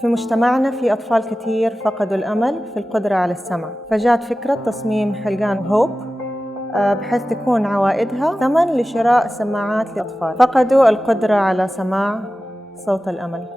في مجتمعنا في أطفال كثير فقدوا الأمل في القدرة على السمع، فجاءت فكرة تصميم حلقان هوب بحيث تكون عوائدها ثمن لشراء سماعات للأطفال فقدوا القدرة على سماع صوت الأمل.